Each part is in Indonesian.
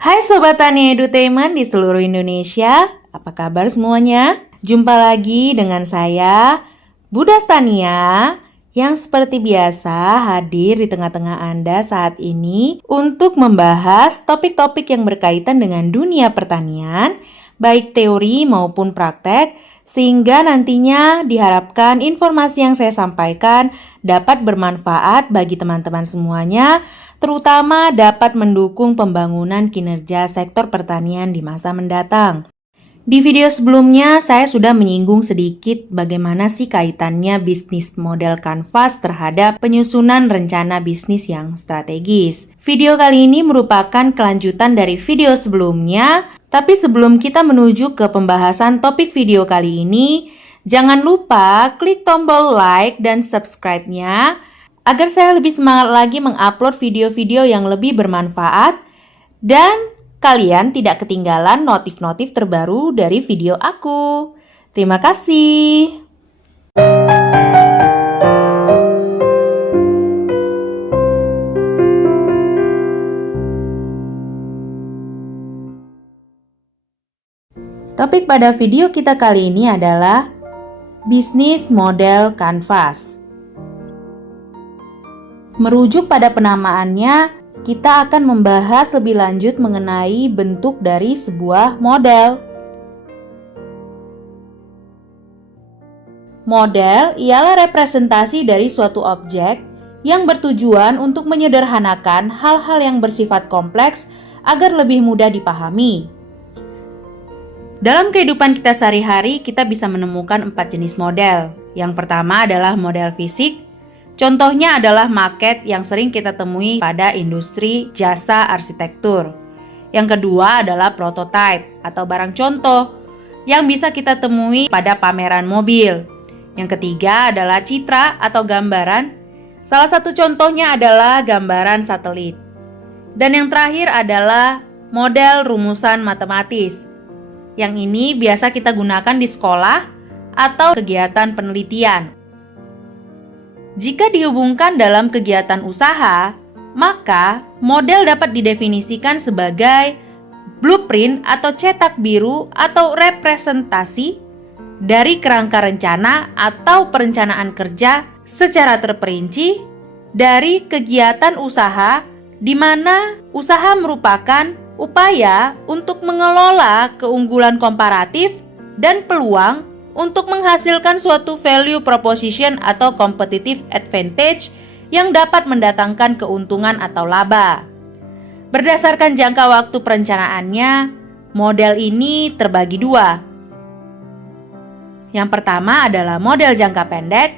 Hai Sobat Tani Edutainment di seluruh Indonesia, apa kabar semuanya? Jumpa lagi dengan saya, Budas Tania, yang seperti biasa hadir di tengah-tengah Anda saat ini untuk membahas topik-topik yang berkaitan dengan dunia pertanian, baik teori maupun praktek, sehingga nantinya diharapkan informasi yang saya sampaikan dapat bermanfaat bagi teman-teman semuanya, terutama dapat mendukung pembangunan kinerja sektor pertanian di masa mendatang. Di video sebelumnya, saya sudah menyinggung sedikit bagaimana sih kaitannya bisnis model Canvas terhadap penyusunan rencana bisnis yang strategis. Video kali ini merupakan kelanjutan dari video sebelumnya, tapi sebelum kita menuju ke pembahasan topik video kali ini, jangan lupa klik tombol like dan subscribe-nya agar saya lebih semangat lagi mengupload video-video yang lebih bermanfaat dan kalian tidak ketinggalan notif-notif terbaru dari video aku. Terima kasih. Topik pada video kita kali ini adalah bisnis model Canvas. Merujuk pada penamaannya, kita akan membahas lebih lanjut mengenai bentuk dari sebuah model. Model ialah representasi dari suatu objek yang bertujuan untuk menyederhanakan hal-hal yang bersifat kompleks agar lebih mudah dipahami. Dalam kehidupan kita sehari-hari, kita bisa menemukan 4 jenis model. Yang pertama adalah model fisik. Contohnya adalah maket yang sering kita temui pada industri jasa arsitektur. Yang kedua adalah prototype atau barang contoh yang bisa kita temui pada pameran mobil. Yang ketiga adalah citra atau gambaran. Salah satu contohnya adalah gambaran satelit. Dan yang terakhir adalah model rumusan matematis. Yang ini biasa kita gunakan di sekolah atau kegiatan penelitian. Jika dihubungkan dalam kegiatan usaha, maka model dapat didefinisikan sebagai blueprint atau cetak biru atau representasi dari kerangka rencana atau perencanaan kerja secara terperinci dari kegiatan usaha, di mana usaha merupakan upaya untuk mengelola keunggulan komparatif dan peluang untuk menghasilkan suatu value proposition atau competitive advantage yang dapat mendatangkan keuntungan atau laba. Berdasarkan jangka waktu perencanaannya, model ini terbagi dua. Yang pertama adalah model jangka pendek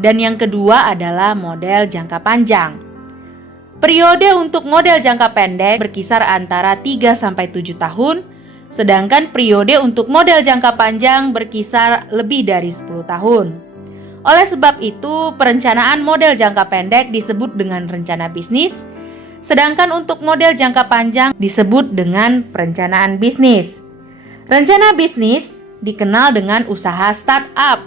dan yang kedua adalah model jangka panjang. Periode untuk model jangka pendek berkisar antara 3-7 tahun, sedangkan periode untuk model jangka panjang berkisar lebih dari 10 tahun. Oleh sebab itu, perencanaan model jangka pendek disebut dengan rencana bisnis, sedangkan untuk model jangka panjang disebut dengan perencanaan bisnis. Rencana bisnis dikenal dengan usaha startup,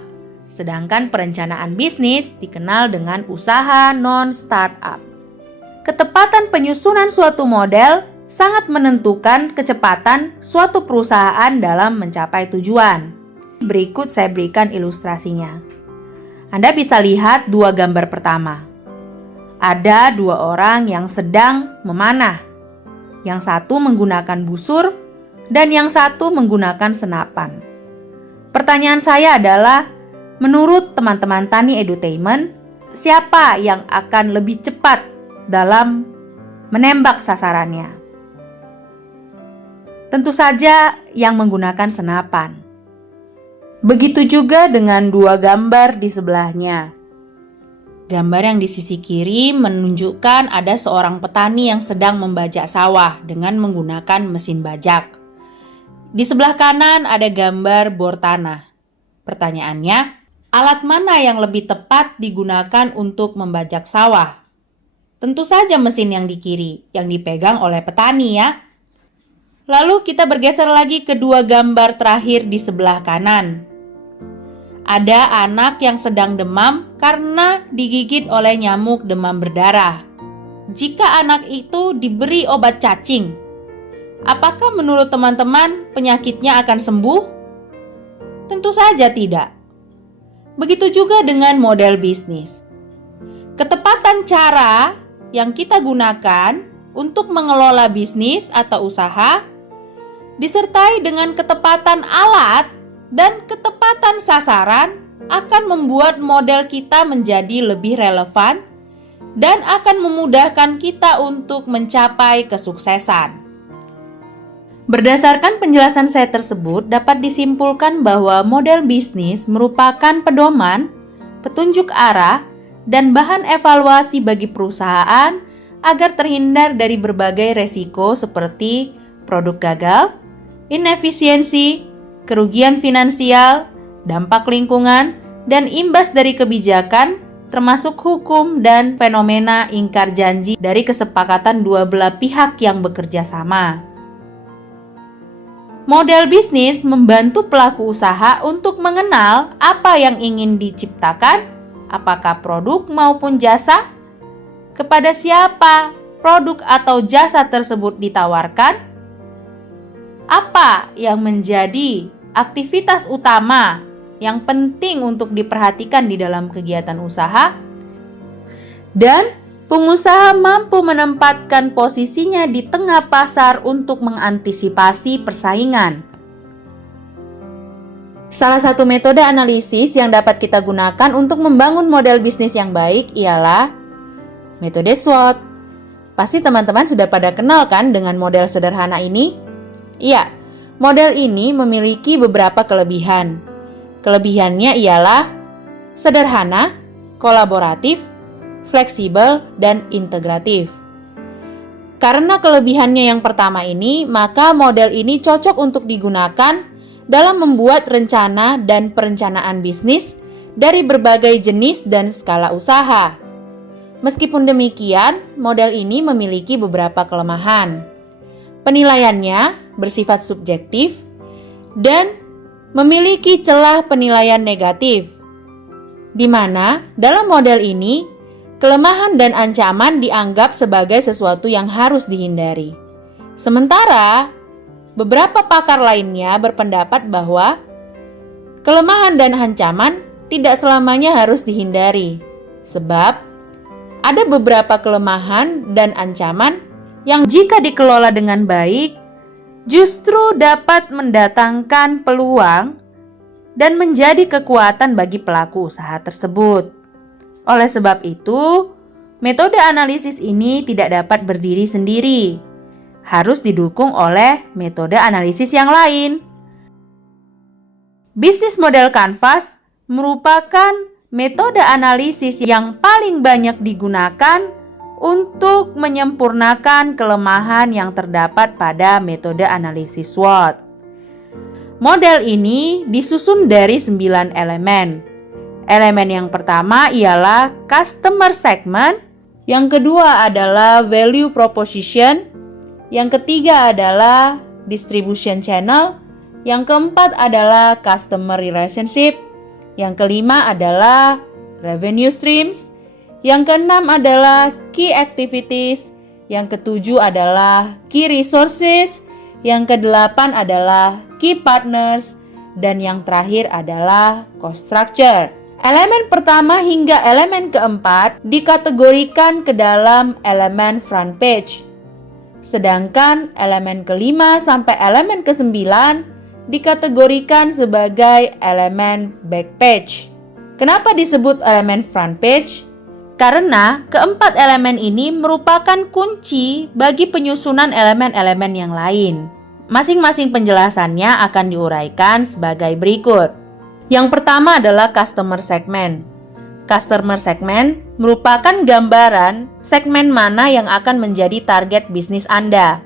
sedangkan perencanaan bisnis dikenal dengan usaha non-startup. Ketepatan penyusunan suatu model sangat menentukan kecepatan suatu perusahaan dalam mencapai tujuan. Berikut saya berikan ilustrasinya. Anda bisa lihat dua gambar pertama. Ada dua orang yang sedang memanah. Yang satu menggunakan busur dan yang satu menggunakan senapan. Pertanyaan saya adalah, menurut teman-teman Tani Edutainment, siapa yang akan lebih cepat dalam menembak sasarannya? Tentu saja yang menggunakan senapan. Begitu juga dengan dua gambar di sebelahnya. Gambar yang di sisi kiri menunjukkan ada seorang petani yang sedang membajak sawah dengan menggunakan mesin bajak. Di sebelah kanan ada gambar bor tanah. Pertanyaannya, alat mana yang lebih tepat digunakan untuk membajak sawah? Tentu saja mesin yang di kiri, yang dipegang oleh petani ya. Lalu kita bergeser lagi ke dua gambar terakhir di sebelah kanan. Ada anak yang sedang demam karena digigit oleh nyamuk demam berdarah. Jika anak itu diberi obat cacing, Apakah menurut teman-teman penyakitnya akan sembuh? Tentu saja tidak. Begitu juga dengan model bisnis. Ketepatan cara yang kita gunakan untuk mengelola bisnis atau usaha disertai dengan ketepatan alat dan ketepatan sasaran akan membuat model kita menjadi lebih relevan dan akan memudahkan kita untuk mencapai kesuksesan. Berdasarkan penjelasan saya tersebut, dapat disimpulkan bahwa model bisnis merupakan pedoman, petunjuk arah, dan bahan evaluasi bagi perusahaan agar terhindar dari berbagai resiko seperti produk gagal, inefisiensi, kerugian finansial, dampak lingkungan, dan imbas dari kebijakan, termasuk hukum dan fenomena ingkar janji dari kesepakatan dua belah pihak yang bekerja sama. Model bisnis membantu pelaku usaha untuk mengenal apa yang ingin diciptakan, apakah produk maupun jasa, kepada siapa produk atau jasa tersebut ditawarkan, apa yang menjadi aktivitas utama yang penting untuk diperhatikan di dalam kegiatan usaha, dan pengusaha mampu menempatkan posisinya di tengah pasar untuk mengantisipasi persaingan. Salah satu metode analisis yang dapat kita gunakan untuk membangun model bisnis yang baik ialah metode SWOT. Pasti teman-teman sudah pada kenal kan dengan model sederhana ini? Iya, model ini memiliki beberapa kelebihan. Kelebihannya ialah sederhana, kolaboratif, fleksibel, dan integratif. Karena kelebihannya yang pertama ini, maka model ini cocok untuk digunakan dalam membuat rencana dan perencanaan bisnis dari berbagai jenis dan skala usaha. Meskipun demikian, model ini memiliki beberapa kelemahan. Penilaiannya bersifat subjektif dan memiliki celah penilaian negatif, di mana dalam model ini kelemahan dan ancaman dianggap sebagai sesuatu yang harus dihindari. Sementara, beberapa pakar lainnya berpendapat bahwa kelemahan dan ancaman tidak selamanya harus dihindari, sebab ada beberapa kelemahan dan ancaman yang jika dikelola dengan baik, justru dapat mendatangkan peluang dan menjadi kekuatan bagi pelaku usaha tersebut. Oleh sebab itu, metode analisis ini tidak dapat berdiri sendiri. Harus didukung oleh metode analisis yang lain. Bisnis model kanvas merupakan metode analisis yang paling banyak digunakan untuk menyempurnakan kelemahan yang terdapat pada metode analisis SWOT. Model ini disusun dari 9 elemen. Elemen yang pertama ialah customer segment, yang kedua adalah value proposition, yang ketiga adalah distribution channel, yang keempat adalah customer relationship, yang kelima adalah revenue streams, yang keenam adalah key activities, yang ketujuh adalah key resources, yang kedelapan adalah key partners, dan yang terakhir adalah cost structure. Elemen pertama hingga elemen keempat dikategorikan ke dalam elemen front page. Sedangkan elemen kelima sampai elemen kesembilan dikategorikan sebagai elemen back page. Kenapa disebut elemen front page? Karena keempat elemen ini merupakan kunci bagi penyusunan elemen-elemen yang lain. Masing-masing penjelasannya akan diuraikan sebagai berikut. Yang pertama adalah customer segment. Customer segment merupakan gambaran segmen mana yang akan menjadi target bisnis Anda.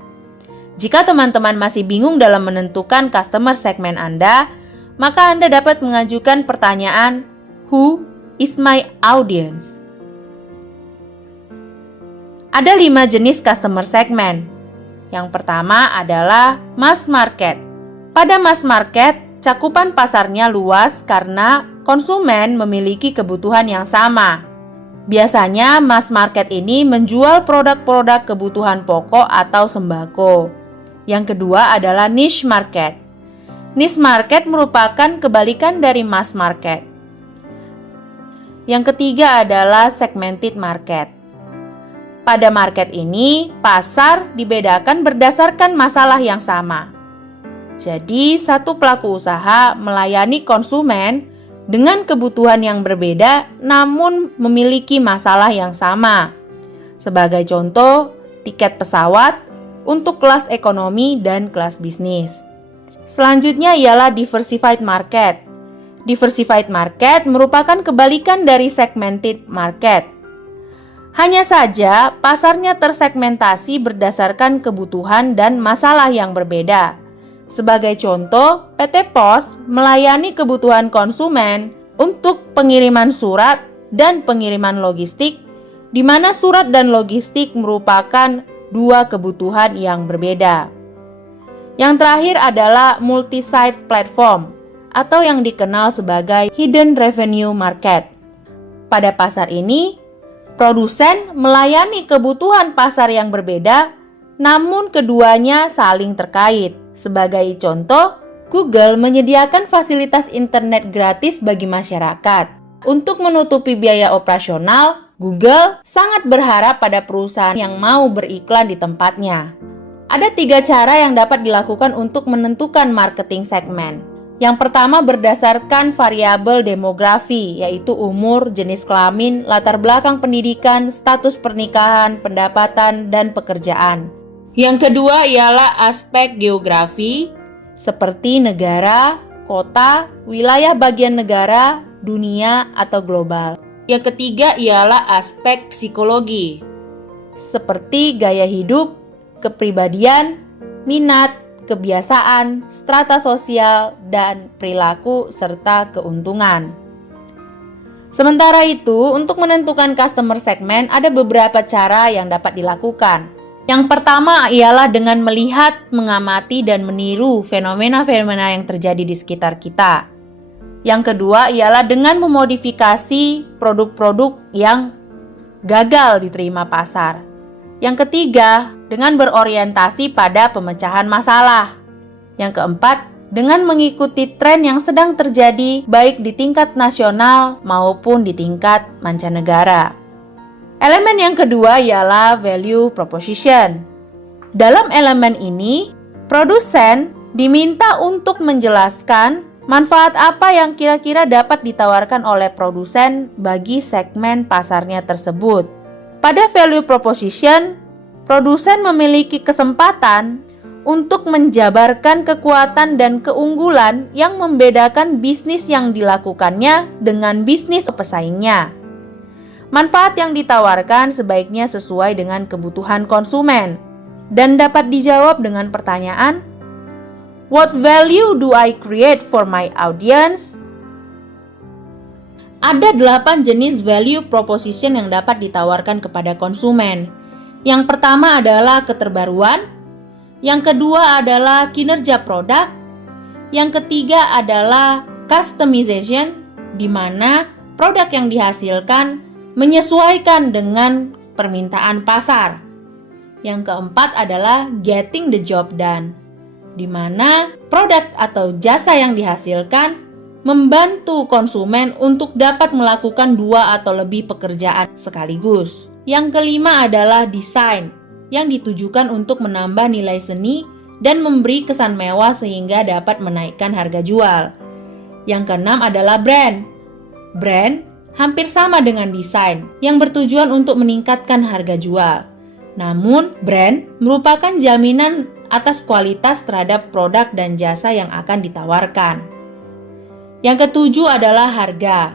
Jika teman-teman masih bingung dalam menentukan customer segment Anda, maka Anda dapat mengajukan pertanyaan, "Who is my audience?" Ada 5 jenis customer segment. Yang pertama adalah mass market. Pada mass market, cakupan pasarnya luas karena konsumen memiliki kebutuhan yang sama. Biasanya mass market ini menjual produk-produk kebutuhan pokok atau sembako. Yang kedua adalah niche market. Niche market merupakan kebalikan dari mass market. Yang ketiga adalah segmented market. Pada market ini, pasar dibedakan berdasarkan masalah yang sama. Jadi, satu pelaku usaha melayani konsumen dengan kebutuhan yang berbeda namun memiliki masalah yang sama. Sebagai contoh, tiket pesawat untuk kelas ekonomi dan kelas bisnis. Selanjutnya ialah diversified market. Diversified market merupakan kebalikan dari segmented market. Hanya saja pasarnya tersegmentasi berdasarkan kebutuhan dan masalah yang berbeda. Sebagai contoh, PT Pos melayani kebutuhan konsumen untuk pengiriman surat dan pengiriman logistik, di mana surat dan logistik merupakan dua kebutuhan yang berbeda. Yang terakhir adalah multi-site platform atau yang dikenal sebagai hidden revenue market. Pada pasar ini, produsen melayani kebutuhan pasar yang berbeda, namun keduanya saling terkait. Sebagai contoh, Google menyediakan fasilitas internet gratis bagi masyarakat. Untuk menutupi biaya operasional, Google sangat berharap pada perusahaan yang mau beriklan di tempatnya. Ada 3 cara yang dapat dilakukan untuk menentukan marketing segmen. Yang pertama berdasarkan variabel demografi, yaitu umur, jenis kelamin, latar belakang pendidikan, status pernikahan, pendapatan, dan pekerjaan. Yang kedua ialah aspek geografi, seperti negara, kota, wilayah bagian negara, dunia, atau global. Yang ketiga ialah aspek psikologi, seperti gaya hidup, kepribadian, minat, kebiasaan, strata sosial, dan perilaku serta keuntungan. Sementara itu, untuk menentukan customer segment ada beberapa cara yang dapat dilakukan. Yang pertama ialah dengan melihat, mengamati, dan meniru fenomena-fenomena yang terjadi di sekitar kita. Yang kedua ialah dengan memodifikasi produk-produk yang gagal diterima pasar. Yang ketiga, dengan berorientasi pada pemecahan masalah. Yang keempat, dengan mengikuti tren yang sedang terjadi baik di tingkat nasional maupun di tingkat mancanegara. Elemen yang kedua ialah value proposition. Dalam elemen ini, produsen diminta untuk menjelaskan manfaat apa yang kira-kira dapat ditawarkan oleh produsen bagi segmen pasarnya tersebut. Pada value proposition, produsen memiliki kesempatan untuk menjabarkan kekuatan dan keunggulan yang membedakan bisnis yang dilakukannya dengan bisnis pesaingnya. Manfaat yang ditawarkan sebaiknya sesuai dengan kebutuhan konsumen dan dapat dijawab dengan pertanyaan, "What value do I create for my audience?" Ada 8 jenis value proposition yang dapat ditawarkan kepada konsumen. Yang pertama adalah keterbaruan, yang kedua adalah kinerja produk, yang ketiga adalah customization, di mana produk yang dihasilkan menyesuaikan dengan permintaan pasar. Yang keempat adalah getting the job done, di mana produk atau jasa yang dihasilkan membantu konsumen untuk dapat melakukan 2 atau lebih pekerjaan sekaligus. Yang kelima adalah desain, yang ditujukan untuk menambah nilai seni dan memberi kesan mewah sehingga dapat menaikkan harga jual. Yang keenam adalah brand. Brand hampir sama dengan desain, yang bertujuan untuk meningkatkan harga jual. Namun, brand merupakan jaminan atas kualitas terhadap produk dan jasa yang akan ditawarkan. Yang ketujuh adalah harga.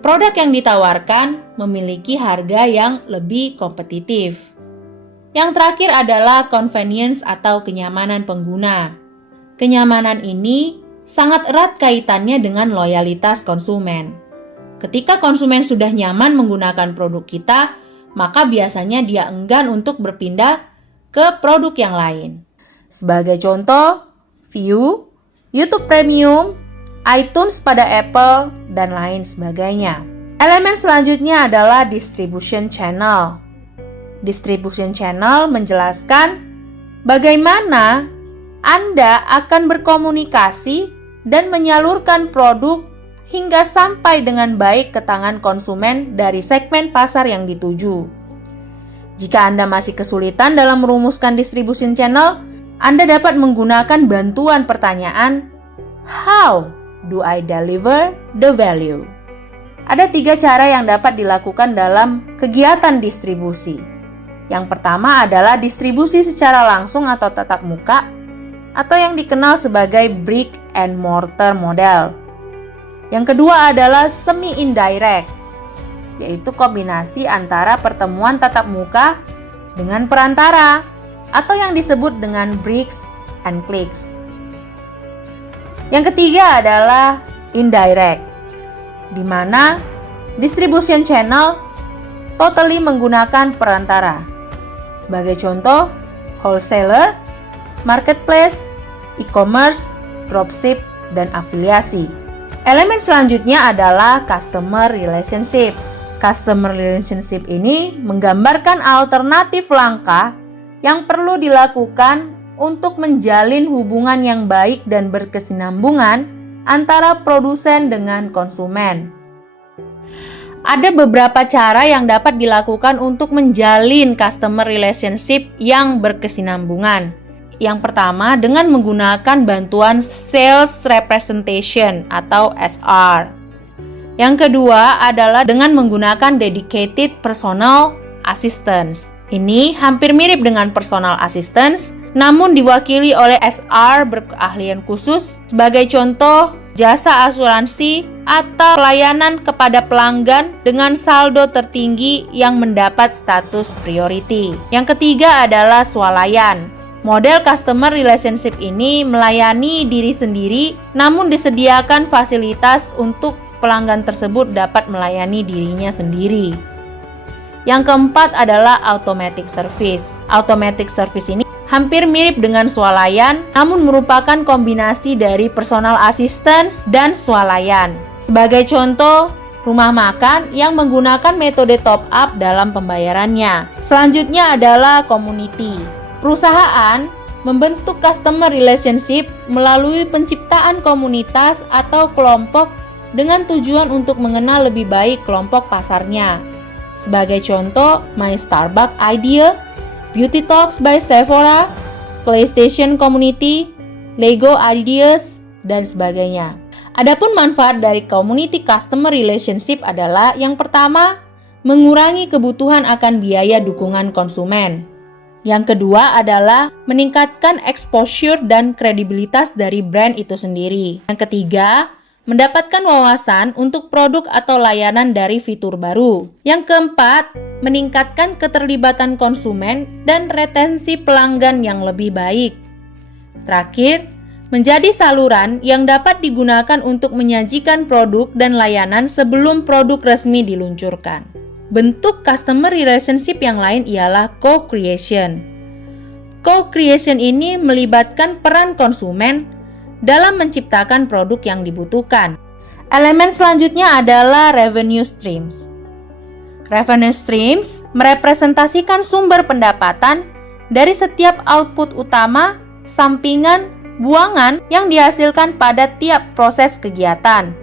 Produk yang ditawarkan memiliki harga yang lebih kompetitif. Yang terakhir adalah convenience atau kenyamanan pengguna. Kenyamanan ini sangat erat kaitannya dengan loyalitas konsumen. Ketika konsumen sudah nyaman menggunakan produk kita, maka biasanya dia enggan untuk berpindah ke produk yang lain. Sebagai contoh, View, YouTube Premium, iTunes pada Apple, dan lain sebagainya. Elemen selanjutnya adalah distribution channel. Distribution channel menjelaskan Bagaimana Anda akan berkomunikasi dan menyalurkan produk hingga sampai dengan baik ke tangan konsumen dari segmen pasar yang dituju. Jika Anda masih kesulitan dalam merumuskan distribution channel, Anda dapat menggunakan bantuan pertanyaan, "How do I deliver the value?" Ada 3 cara yang dapat dilakukan dalam kegiatan distribusi. Yang pertama adalah distribusi secara langsung atau tatap muka, atau yang dikenal sebagai brick and mortar model. Yang kedua adalah semi-indirect, yaitu kombinasi antara pertemuan tatap muka dengan perantara, atau yang disebut dengan bricks and clicks. Yang ketiga adalah indirect, di mana distribution channel totally menggunakan perantara. Sebagai contoh, wholesaler, marketplace, e-commerce, dropship, dan afiliasi. Elemen selanjutnya adalah customer relationship. Customer relationship ini menggambarkan alternatif langkah yang perlu dilakukan untuk menjalin hubungan yang baik dan berkesinambungan antara produsen dengan konsumen. Ada beberapa cara yang dapat dilakukan untuk menjalin customer relationship yang berkesinambungan. Yang pertama, dengan menggunakan bantuan sales representation atau SR. Yang kedua adalah dengan menggunakan dedicated personal assistance. Ini hampir mirip dengan personal assistance, namun diwakili oleh SR berkeahlian khusus. Sebagai contoh, jasa asuransi atau pelayanan kepada pelanggan dengan saldo tertinggi yang mendapat status priority. Yang ketiga adalah swalayan. Model customer relationship ini melayani diri sendiri, namun disediakan fasilitas untuk pelanggan tersebut dapat melayani dirinya sendiri. Yang keempat adalah automatic service. Automatic service ini hampir mirip dengan swalayan, namun merupakan kombinasi dari personal assistance dan swalayan. Sebagai contoh, rumah makan yang menggunakan metode top up dalam pembayarannya. Selanjutnya adalah community. Perusahaan membentuk customer relationship melalui penciptaan komunitas atau kelompok dengan tujuan untuk mengenal lebih baik kelompok pasarnya. Sebagai contoh, My Starbucks Idea, Beauty Talks by Sephora, PlayStation Community, Lego Ideas, dan sebagainya. Adapun manfaat dari community customer relationship adalah yang pertama, mengurangi kebutuhan akan biaya dukungan konsumen. Yang kedua adalah meningkatkan exposure dan kredibilitas dari brand itu sendiri. Yang ketiga, mendapatkan wawasan untuk produk atau layanan dari fitur baru. Yang keempat, meningkatkan keterlibatan konsumen dan retensi pelanggan yang lebih baik. Terakhir, menjadi saluran yang dapat digunakan untuk menyajikan produk dan layanan sebelum produk resmi diluncurkan. Bentuk customer relationship yang lain ialah co-creation. Co-creation ini melibatkan peran konsumen dalam menciptakan produk yang dibutuhkan. Elemen selanjutnya adalah revenue streams. Revenue streams merepresentasikan sumber pendapatan dari setiap output utama, sampingan, buangan yang dihasilkan pada tiap proses kegiatan.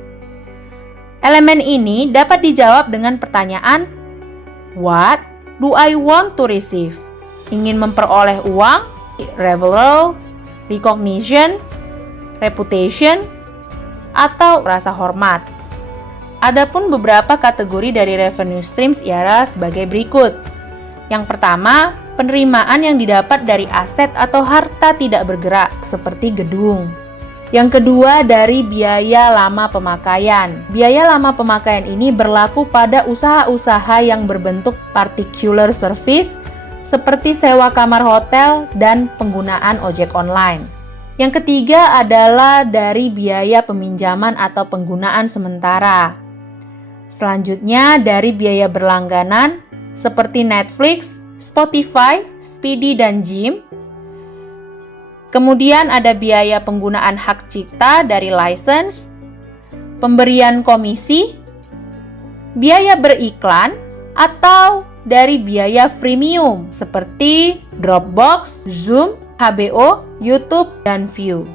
Elemen ini dapat dijawab dengan pertanyaan, what do I want to receive? Ingin memperoleh uang, referral, recognition, reputation, atau rasa hormat. Adapun beberapa kategori dari revenue streams ialah sebagai berikut. Yang pertama, penerimaan yang didapat dari aset atau harta tidak bergerak seperti gedung. Yang kedua, dari biaya lama pemakaian. Biaya lama pemakaian ini berlaku pada usaha-usaha yang berbentuk particular service seperti sewa kamar hotel dan penggunaan ojek online. Yang ketiga adalah dari biaya peminjaman atau penggunaan sementara. Selanjutnya dari biaya berlangganan seperti Netflix, Spotify, Speedy, dan Gym. Kemudian ada biaya penggunaan hak cipta dari license, pemberian komisi, biaya beriklan, atau dari biaya freemium seperti Dropbox, Zoom, HBO, YouTube, dan View.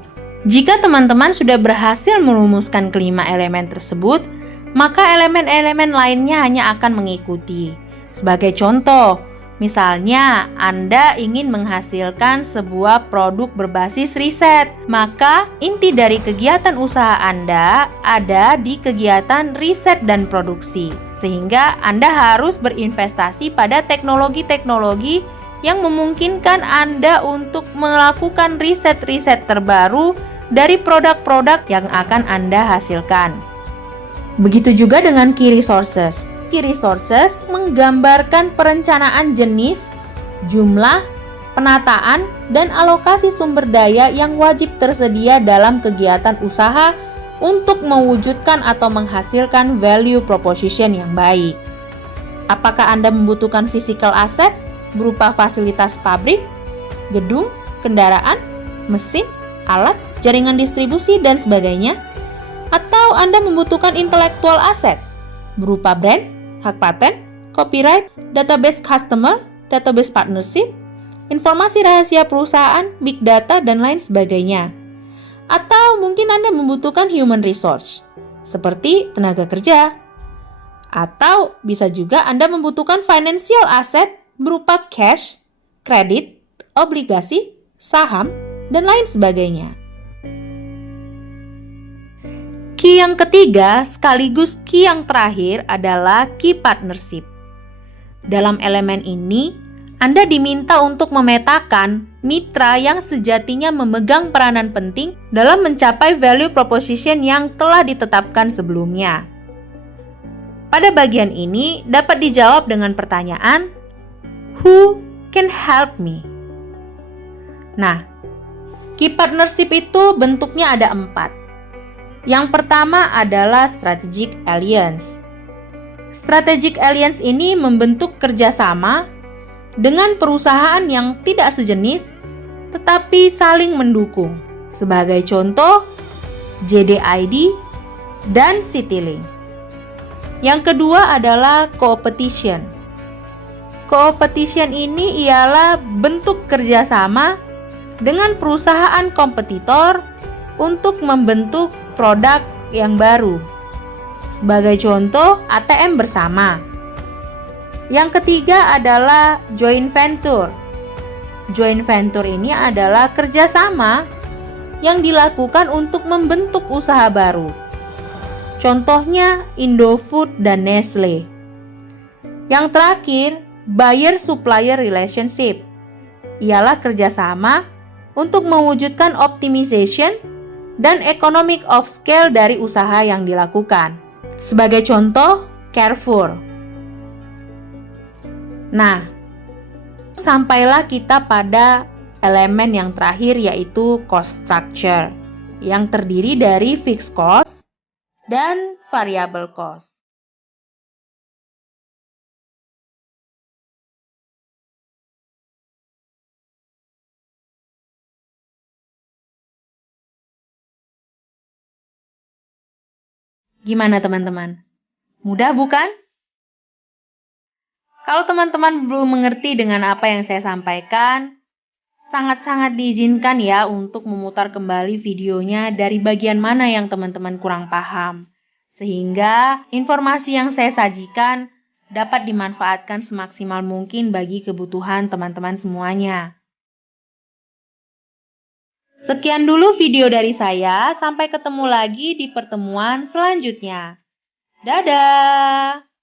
Jika teman-teman sudah berhasil merumuskan kelima elemen tersebut, maka elemen-elemen lainnya hanya akan mengikuti. Sebagai contoh, misalnya Anda ingin menghasilkan sebuah produk berbasis riset, maka inti dari kegiatan usaha Anda ada di kegiatan riset dan produksi. Sehingga Anda harus berinvestasi pada teknologi-teknologi yang memungkinkan Anda untuk melakukan riset-riset terbaru dari produk-produk yang akan Anda hasilkan. Begitu juga dengan key resources. Key resources menggambarkan perencanaan jenis, jumlah, penataan, dan alokasi sumber daya yang wajib tersedia dalam kegiatan usaha untuk mewujudkan atau menghasilkan value proposition yang baik. Apakah Anda membutuhkan physical asset berupa fasilitas pabrik, gedung, kendaraan, mesin, alat, jaringan distribusi, dan sebagainya? Atau Anda membutuhkan intellectual asset berupa brand, hak paten, copyright, database customer, database partnership, informasi rahasia perusahaan, big data, dan lain sebagainya? Atau mungkin Anda membutuhkan human resource seperti tenaga kerja. Atau bisa juga Anda membutuhkan financial asset berupa cash, kredit, obligasi, saham, dan lain sebagainya. Key yang ketiga sekaligus key yang terakhir adalah key partnership. Dalam elemen ini, Anda diminta untuk memetakan mitra yang sejatinya memegang peranan penting dalam mencapai value proposition yang telah ditetapkan sebelumnya. Pada bagian ini dapat dijawab dengan pertanyaan, who can help me? Nah, key partnership itu bentuknya ada 4. Yang pertama adalah strategic alliance. Strategic alliance ini membentuk kerjasama dengan perusahaan yang tidak sejenis tetapi saling mendukung. Sebagai contoh, JDID dan Citylink. Yang kedua adalah co-opetition. Co-opetition ini ialah bentuk kerjasama dengan perusahaan kompetitor untuk membentuk produk yang baru. Sebagai contoh, ATM bersama. Yang ketiga adalah joint venture. Joint venture ini adalah kerjasama yang dilakukan untuk membentuk usaha baru. Contohnya Indofood dan Nestle. Yang terakhir, buyer-supplier relationship. Ialah kerjasama untuk mewujudkan optimization dan economic of scale dari usaha yang dilakukan. Sebagai contoh, Carrefour. Nah, sampailah kita pada elemen yang terakhir yaitu cost structure yang terdiri dari fixed cost dan variable cost. Gimana teman-teman? Mudah bukan? Kalau teman-teman belum mengerti dengan apa yang saya sampaikan, sangat-sangat diizinkan ya untuk memutar kembali videonya dari bagian mana yang teman-teman kurang paham. Sehingga informasi yang saya sajikan dapat dimanfaatkan semaksimal mungkin bagi kebutuhan teman-teman semuanya. Sekian dulu video dari saya, sampai ketemu lagi di pertemuan selanjutnya. Dadah!